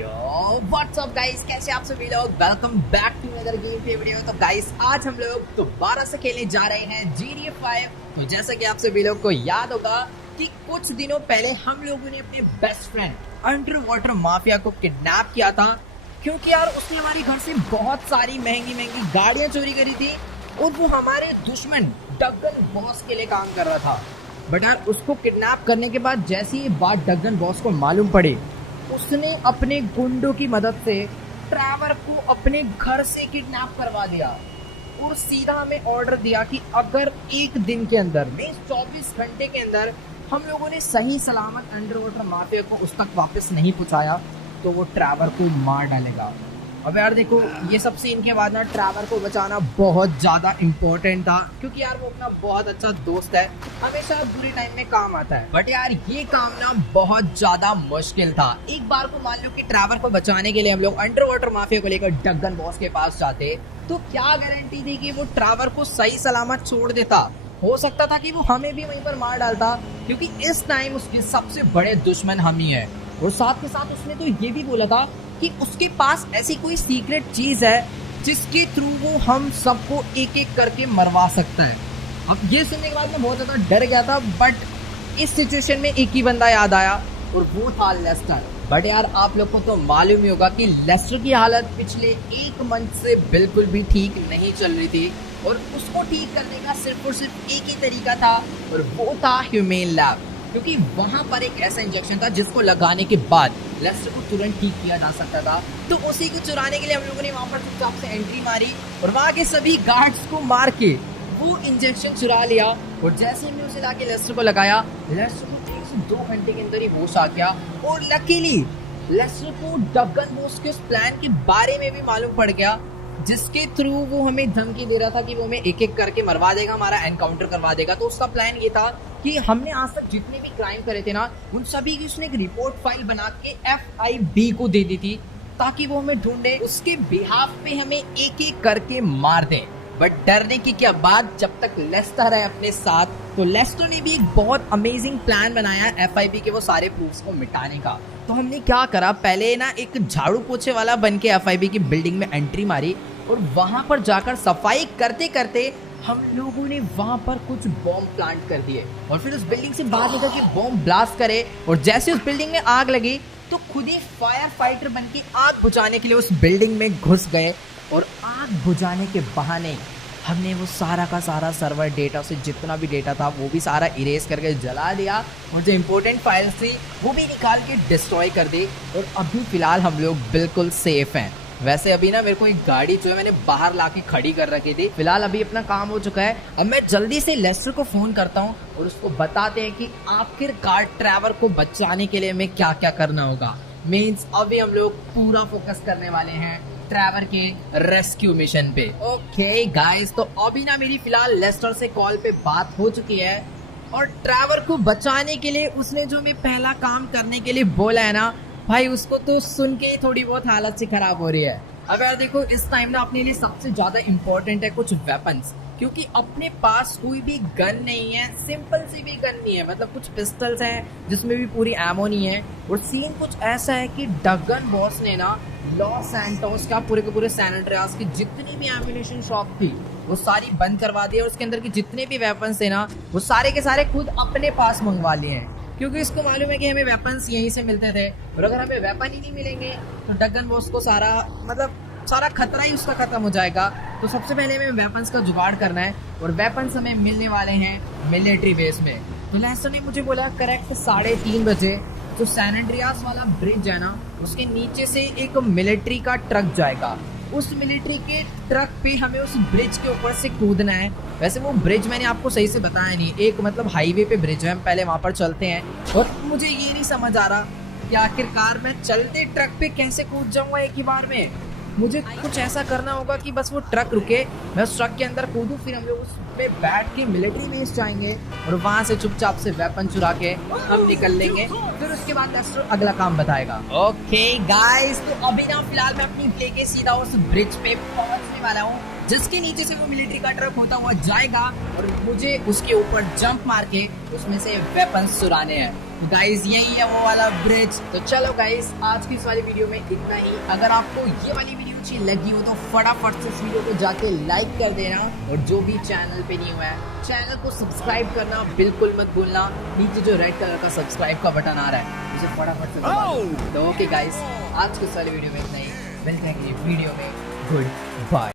यो WhatsApp guys, कैसे आप सभी लोग। Welcome back to another game पे वीडियो। तो गाइस आज हम लोग दोबारा से खेलने जा रहे हैं GTA 5। तो जैसा कि आप सभी लोग को याद होगा कि कुछ दिनों पहले हम लोगों ने अपने best friend under water mafia को किडनैप किया था, क्योंकि यार उसने हमारे घर से बहुत सारी महंगी महंगी गाड़ियां चोरी करी थी और वो हमारे दुश्मन डगन बॉस के लिए काम कर रहा था। बट यार उसको किडनैप करने के बाद जैसी ये बात डगन बॉस को मालूम पड़ी, उसने अपने गुंडों की मदद से ट्रैवर को अपने घर से किडनैप करवा दिया और सीधा हमें ऑर्डर दिया कि अगर एक दिन के अंदर मींस 24 घंटे के अंदर हम लोगों ने सही सलामत अंडर वाटर माफिया को उस तक वापस नहीं पहुंचाया तो वो ट्रैवर को मार डालेगा। अब यार देखो, ये सब सीन के बाद ना ट्रैवर को बचाना बहुत ज्यादा इम्पोर्टेंट था, क्योंकि यार वो अपना बहुत अच्छा दोस्त है, हमेशा बुरे टाइम में काम आता है। बट यार ये काम ना बहुत ज्यादा मुश्किल था। एक बार को मान लो कि ट्रैवर को बचाने के लिए हम लोग अंडर वाटर माफिया को लेकर डगन बॉस के पास जाते, तो क्या गारंटी थी कि वो ट्रैवर को सही सलामत छोड़ देता। हो सकता था कि वो हमें भी वहीं पर मार डालता, क्योंकि इस टाइम उसके सबसे बड़े दुश्मन हम ही है। और साथ के साथ उसने तो ये भी बोला था कि उसके पास ऐसी कोई सीक्रेट चीज है जिसके थ्रू वो हम सबको एक एक करके मरवा सकता है। अब ये सुनने के बाद मैं बहुत ज्यादा डर गया था, बट इस सिचुएशन में एक ही बंदा याद आया और वो था लेस्टर। बट यार आप लोग को तो मालूम ही होगा कि लेस्टर की हालत पिछले एक मंथ से बिल्कुल भी ठीक नहीं चल रही थी और उसको ठीक करने का सिर्फ और सिर्फ एक ही तरीका था और वो था ह्यूमेन लैब, क्योंकि वहां पर एक ऐसा इंजेक्शन था जिसको लगाने के बाद लेस्टर को तुरंत ठीक किया जा सकता था। तो उसी को चुराने के लिए हम लोगों ने वहां पर चुपचाप से एंट्री मारी और वहां के सभी गार्ड्स को मार के वो इंजेक्शन चुरा लिया। और जैसे हमने उसे लाके लेस्टर को लगाया, लेस्टर को 1 से 2 घंटे के अंदर ही होश आ गया और लकीली लेस्टर को डगन बॉस के उस प्लान के बारे में भी मालूम पड़ गया, जिसके थ्रू वो हमें धमकी दे रहा था कि वो हमें एक एक करके मरवा देगा, हमारा एनकाउंटर करवा देगा। तो उसका प्लान ये था कि हमने आज तक जितने भी क्राइम करे थे ना, उन सभी की उसने एक रिपोर्ट फाइल बना के FIB को दे दी थी, ताकि वो हमें ढूंढे, उसके बिहाफ पे हमें एक एक करके मार दे। बट डरने की क्या बात, जब तक लेस्टर है अपने साथ। तो लेस्टर ने भी एक बहुत अमेजिंग प्लान बनाया FIB के वो सारे प्रूफ्स को मिटाने का। तो हमने क्या करा, पहले ना एक झाड़ू पोछे वाला बन के FIB की बिल्डिंग में एंट्री मारी और वहां पर जाकर सफाई करते करते हम लोगों ने वहां पर कुछ बॉम्ब प्लांट कर दिए और फिर उस बिल्डिंग से बाहर निकल के बॉम्ब ब्लास्ट करे। और जैसे उस बिल्डिंग में आग लगी तो खुद ही फायर फाइटर बन के आग बुझाने के लिए उस बिल्डिंग में घुस गए और आग बुझाने के बहाने हमने वो सारा का सारा सर्वर डेटा से जितना भी डेटा था वो भी सारा इरेज करके जला दिया और जो इम्पोर्टेंट फाइल्स थी वो भी निकाल के डिस्ट्रॉय कर दी। और अभी फिलहाल हम लोग बिल्कुल सेफ हैं। वैसे अभी ना मेरे को एक गाड़ी जो है मैंने बाहर लाके खड़ी कर रखी थी। फिलहाल अभी अपना काम हो चुका है। अब मैं जल्दी से लेस्टर को फोन करता हूँ और उसको बताते हैं कि आखिरकार ट्रैवर को बचाने के लिए हमें क्या क्या करना होगा। मींस अभी हम लोग पूरा फोकस करने वाले हैं ट्रैवर के रेस्क्यू मिशन पे। ओके गाइस, तो अभी ना मेरी फिलहाल लेस्टर से कॉल पे बात हो चुकी है और ट्रैवर को बचाने के लिए उसने जो हमें पहला काम करने के लिए बोला है ना भाई, उसको तो सुन के ही थोड़ी बहुत हालत से खराब हो रही है। अब यार देखो, इस टाइम ना अपने लिए सबसे ज्यादा इम्पोर्टेंट है कुछ वेपन्स, क्योंकि अपने पास कोई भी गन नहीं है, सिंपल सी भी गन नहीं है। मतलब कुछ पिस्टल्स हैं जिसमें भी पूरी एमो नहीं है। और सीन कुछ ऐसा है कि डगन बॉस ने ना लॉस सैंटोस का पूरे के पूरे सैन एंड्रियास की जितनी भी एम्युनिशन शॉप थी वो सारी बंद करवा दी और उसके अंदर के जितने भी वेपन्स थे ना वो सारे के सारे खुद अपने पास मंगवा लिए हैं, क्योंकि इसको मालूम है कि हमें वेपन्स यहीं से मिलते थे और अगर हमें वेपन ही नहीं मिलेंगे तो डगन बॉस को सारा खतरा ही उसका खत्म हो जाएगा। तो सबसे पहले हमें वेपन्स का जुगाड़ करना है और वेपन्स हमें मिलने वाले हैं मिलिट्री बेस में। तो लेस्टर ने मुझे बोला करेक्ट 3:30 बजे जो सैन एंड्रियास वाला ब्रिज है ना, उसके नीचे से एक मिलिट्री का ट्रक जाएगा। उस मिलिट्री के ट्रक पे हमें उस ब्रिज के ऊपर से कूदना है। वैसे वो ब्रिज मैंने आपको सही से बताया नहीं, एक मतलब हाईवे पे ब्रिज है, हम पहले वहां पर चलते हैं। और मुझे ये नहीं समझ आ रहा कि आखिरकार मैं चलते ट्रक पे कैसे कूद जाऊंगा एक ही बार में। मुझे कुछ ऐसा करना होगा कि बस वो ट्रक रुके, मैं उस ट्रक के अंदर कूदूं, फिर हम लोग उस पे बैठ के मिलिट्री बेस जाएंगे और वहां से चुपचाप से वेपन चुरा के हम निकल लेंगे। फिर उसके बाद लेस्टर अगला काम बताएगा। ओके गाइस, तो अभी ना फिलहाल मैं अपनी लेके सीधा उस ब्रिज पे पहुंचने वाला हूँ, जिसके नीचे से वो मिलिट्री का ट्रक होता हुआ जाएगा और मुझे उसके ऊपर जंप मार के उसमें से वेपन्स चुराने हैं। तो गाइस यही है वो वाला ब्रिज। तो चलो गाइस आज की इस वाली वीडियो में इतना ही। अगर आपको ये वाली वीडियो अच्छी लगी हो तो फटाफट से इस वीडियो को जाके लाइक कर देना, और जो भी चैनल पे नहीं हुआ है चैनल को सब्सक्राइब करना बिल्कुल मत भूलना। नीचे जो रेड कलर का सब्सक्राइब का बटन आ रहा है उसे फटाफट से दबा दो। तो ओके गाइस आज की इस वाली वीडियो में इतना ही। मिलते हैं अगली वीडियो में। Good bye.